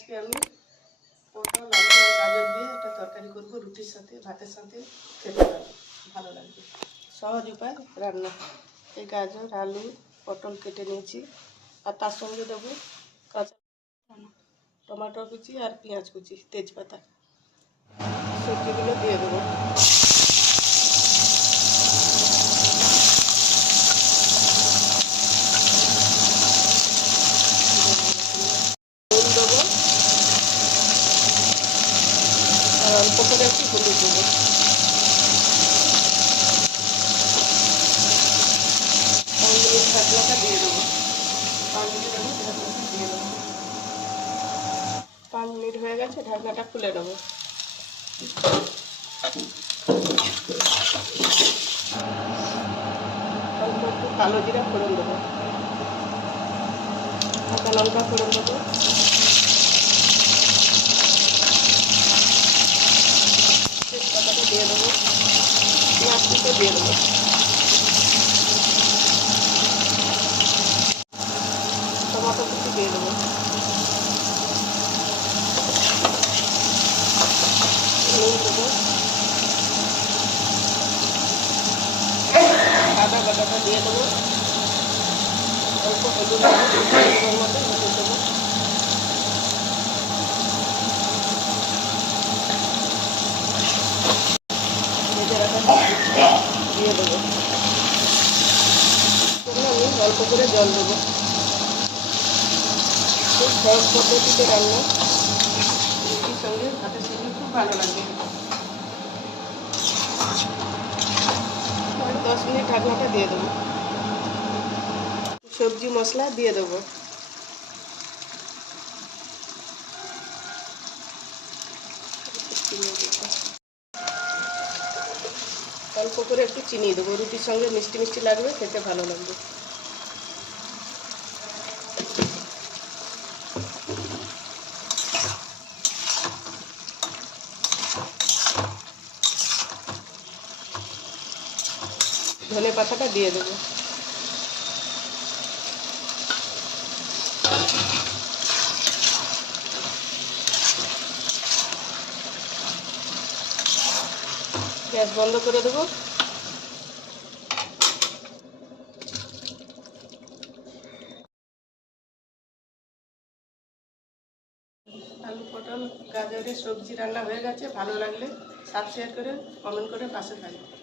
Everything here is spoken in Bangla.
আজকে আমি পটল আলু আর গাজর দিয়ে একটা তরকারি করব, রুটির সাথে ভাতের সাথে খেতে ভালো লাগবে। সহজ উপায় রান্না। এই গাজর আলু পটল কেটে নিয়েছি, আর তার সঙ্গে দেবো কাঁচা টমেটো কুচি আর পেঁয়াজ কুচি, তেজপাতা। সবজিগুলো দিয়ে দেবো। অল্প করে একটু হলুদ দেবো। ঢাকনাটা দিয়ে দেবো। 5 মিনিট আমি ঢাকনাটা দিয়ে দেবো। 5 মিনিট হয়ে গেছে, ঢাকনাটা খুলে দেবো। অল্প একটু কালো জিরা ফোড়ন দেবো, কাঁচা লঙ্কা ফোড়ন দেবো, তেজপাতাটা দিয়ে দেবো, পেঁয়াজ কুচি দিয়ে দেবো, টমেটো কুচি দিয়ে দেবো, নুন দেবো, আদা বাটাটা দিয়ে দেবো, অল্প হলুদ দেবো, মতো হলুদ দেবো, ভেজে রাখা দিয়ে দেবো। আমি অল্প করে জল দেবো। খুব সহজ পদ্ধতিতে রান্না, রুটির সঙ্গে ভাতের সঙ্গে খুব ভালো লাগে। 10 মিনিট ঢাকনাটা দিয়ে দেবো। সবজি মশলা দিয়ে দেবো। অল্প করে একটু চিনি দেবো, রুটির সঙ্গে মিষ্টি মিষ্টি লাগবে, খেতে ভালো লাগবে। ধনে পাতাটা দিয়ে দেবো। গ্যাস বন্ধ করে দেবো। আলু পটল গাজরের সবজি রান্না হয়ে গেছে। ভালো লাগলে সাবস্ক্রাইব করে কমেন্ট করে পাশে থাকবে।